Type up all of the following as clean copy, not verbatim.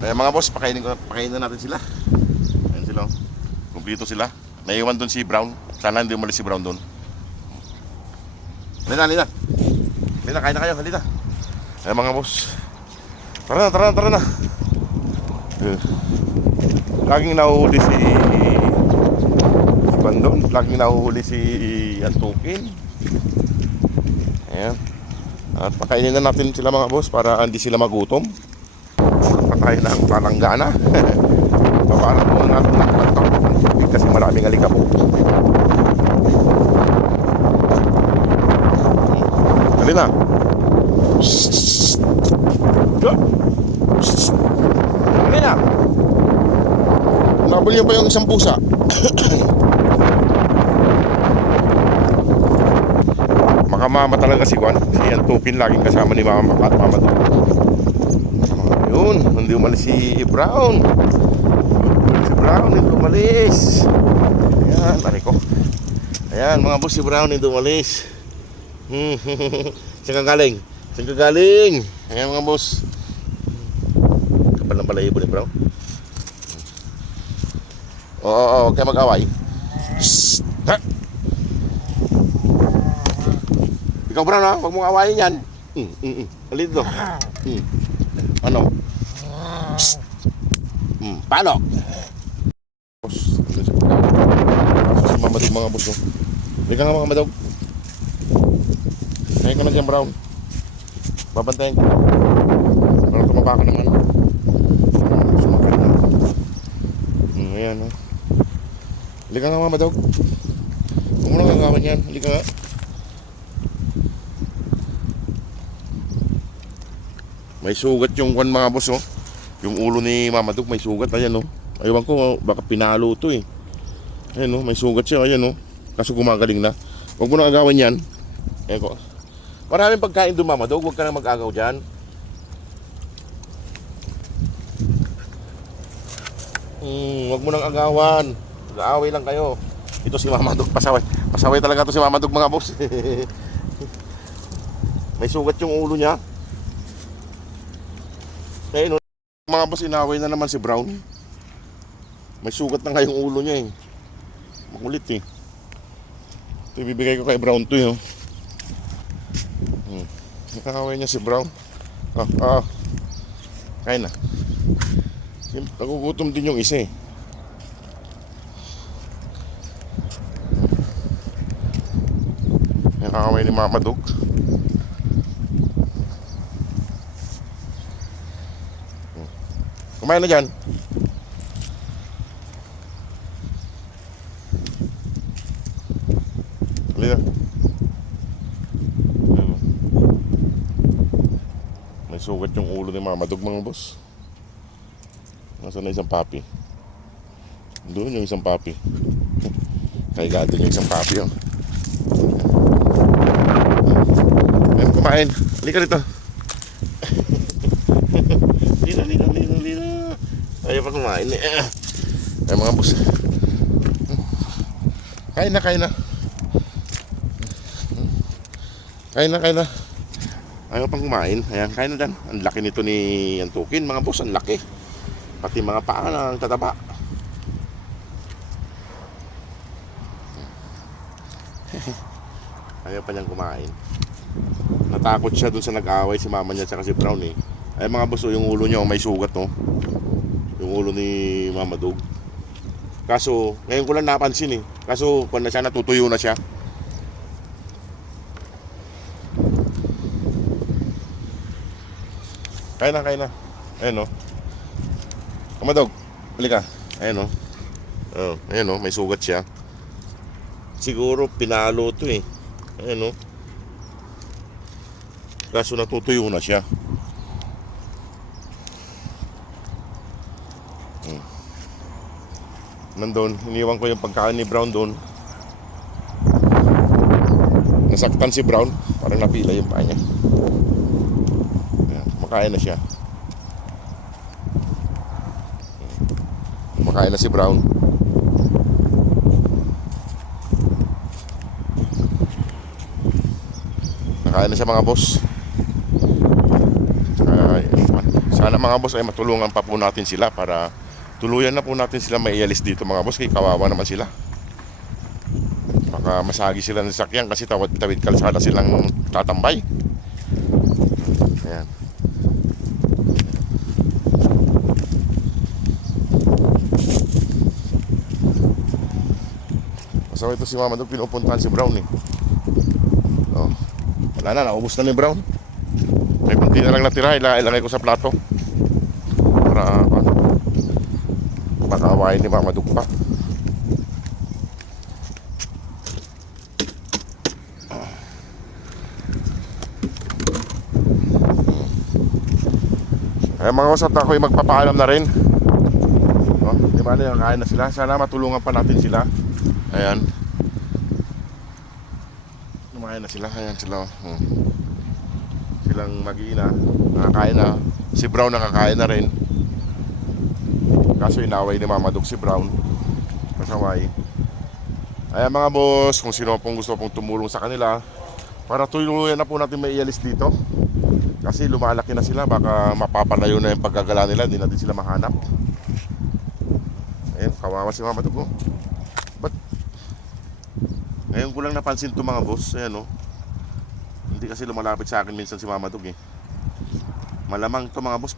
Kaya mga boss, pakainin natin sila. Ayan sila. Kumpleto sila. Naiwan doon si Brown. Sana hindi umalis si Brown doon. Halina. Halina, kain na kayo. Halina. Ayan mga boss. Tara na. Laging nahuhuli si Bandon. Laging nahuhuli si Antukin. Ayan. At pakainin na natin sila mga boss para hindi sila magutom. Tayo ng palanggana. Paparan mo natin naklantok kasi maraming alikabok. Dali na. Dali na. Nabuli pa yung isang pusa. Makamama talaga si Juan. Si Antukin laging kasama ni Mama at Mama doon. Yun, hindi umalis si Brown. Si Brown hindi umalis. Ayan, tari ko. Ayan, mga boss, si Brown hindi umalis. Saan ka galing? Ayan mga boss. Kapal ng balahibo ni Brown. Oo, huwag kayo mag-away. Ha? Ikaw Brown ha, huwag mong awayin yan. Halito to. Ano? Paano? Boss, ano siya? Si Mamadog mga boss. Hindi ka nga mga Mamadog. Ngayon ka na dyan Brown. Babantayan ka. Para tumaba ka naman. Sumakal na. Ayan o. Hindi ka nga Mamadog. Huwag mo na gagawan yan. Hindi ka nga. May sugat yung kwan mga boss oh. Yung ulo ni Mamadog may sugat. Ayan oh. Aywan ko baka pinalo to eh. Ayan oh, may sugat siya. Ayan oh. Kaso gumagaling na. Huwag mo nang agawan yan. Ayan ko. Maraming pagkain doon Mamadog. Huwag ka nang mag-agaw dyan. Huwag mo nang agawan. Mag-aaway lang kayo. Ito si Mamadog. Pasaway. Pasaway talaga to si Mamadog mga boss. May sugat yung ulo niya. Ayun, mga boss, inaway na naman si Brown. May sugat na nga yung ulo niya eh. Makulit eh. Ito ibibigay ko kay Brown to eh. Nakaway niya si Brown. Kain na. Nagugutom din yung isa eh. Nakaway ni Mamadog. Kumain na dyan. Halina. May sugat yung ulo ni Mamadog mga boss. Nasaan na isang papi? Doon yung isang papi. Kaya doon yung isang papi oh. Ayan, kumain. Halika rito. Lina. Ayaw pa kumain eh. Ay mga boss. Kain na. Kain na. Ayaw pang kumain. Ayan, kain na dan. Ang laki nito ni Antukin mga boss. Ang laki. Pati mga paa na tataba. Ayaw pa niyang kumain. Natakot siya dun sa nag-away si mama niya at si Brown eh. Ay mga boss, yung ulo niya may sugat no. Yung ulo ni Mamadog. Kaso ngayon ko lang napansin eh. Kaso kung na siya natutuyo na siya. Kain na. Ayan o. Mamadog, halika. Ayan o. Ayan o, may sugat siya. Siguro pinalo to eh. Ayan o. Kaso natutuyo na siya. Nandun, iniwan ko yung pagkain ni Brown doon. Nasaktan si Brown, parang napila yung paa niya. Ayan, kumakain na siya. Kumakain na si Brown. Nakain na siya mga boss. Sana mga boss ay matulungan pa po natin sila para tuluyan na po natin sila maialis dito mga boss. Kaya kawawa naman sila. Baka masagi sila ng sakyan kasi tawid kalsada silang tatambay. Ayan. So ito si Mama Dog, pinupuntahan si Brown eh. Oh. Wala na, naubos na ni Brown. May kunti na lang natira, ilagay ko sa plato. Para baka awayin ni Mama Dog pa. Ay mga usap na ako'y magpapaalam na rin. Oh, di ba na kain na sila? Sana matulungan pa natin sila. Ayan. Lumayan na sila. Ayan sila. Silang mag-iina. Nakakain na. Si Brown nakakain na rin. Kaso inaway ni Mama Dog si Brown. Kasaway. Ayan mga boss, kung sino pong gusto pong tumulong sa kanila para tuluyan na po natin may ialis dito. Kasi lumalaki na sila. Baka mapapalayo na yung paggagala nila. Hindi natin sila mahanap. Ayan, kawawa si Mama Dog. Ngayon ko lang napansin to mga boss. Ayan o. Hindi kasi lumalapit sa akin minsan si Mama Dog eh. Malamang to mga boss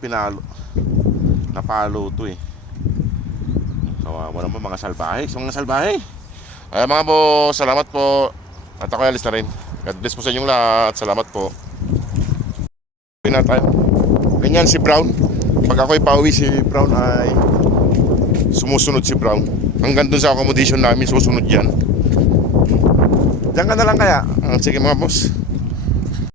napalo to eh. Kawawa naman mga salbahe. Mga salbahe. Ay mga boss, salamat po. At ako alis na rin. God bless po sa inyong lahat. Salamat po. Uwi na tayo. Ganyan si Brown. Pag ako'y pauwi si Brown ay sumusunod si Brown. Hanggang dun sa accommodation namin susunod yan. Diyan ka na lang kaya? Sige mga boss.